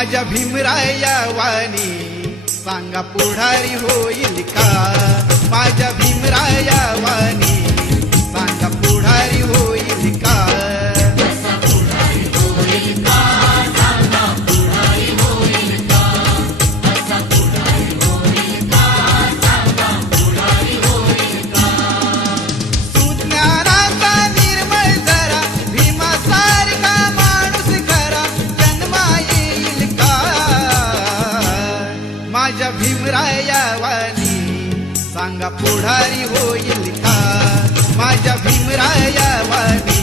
माझ्या भीमराया वाणी सांगा पुढारी होईल का? माझ्या भीमराया वाणी सांगा पुढारी होईल का? सुज्ञानाचा निर्मळ जरा भीमासारखा माणूस खरा जन्मा येईल का? माझ्या भीमराया वाणी सांगा पुढारी होईल का? माझ्या भीमराया वाणी